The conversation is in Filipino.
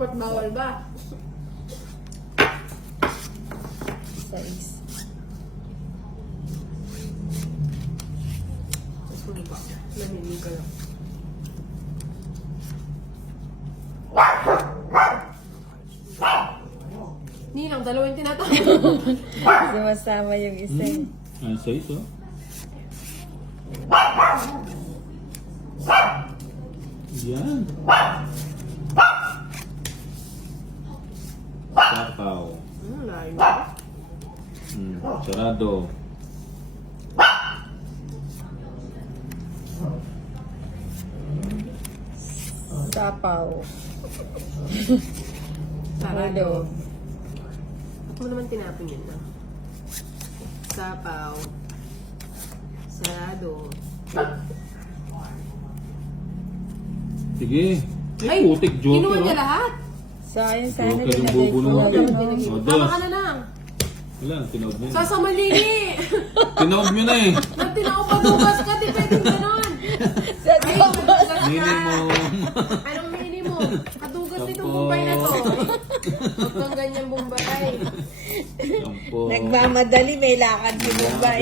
Ba't bawal ba? 6. Ano ba? Namili ka lang. Ninang, dalawang tinatawag. Sumasama yung isa. Ang size, oh. Yan. Sakaw. Layo. Sarado. Sapaw. Sarado. Ba't mo naman tinapin yun na? Sapaw. Sarado. Sige. Ay, Putik joker, kinuha niya oh. lahat. Sayang sana Joker yung nilagay ko bubulong. lang. O, Tama dos. ka na lang. Wala, tinaob mo yun. Sasamalini! Tinaob nyo na eh. Nang tinaupadugas ka, di pwedeng ganon. Sa tapos. Minimum. Anong minimum? Kadugas nitong Sampo. bumbay na to. Huwag kang ganyan bumbay. Sampo. Nagmamadali, may lakad si Bombay.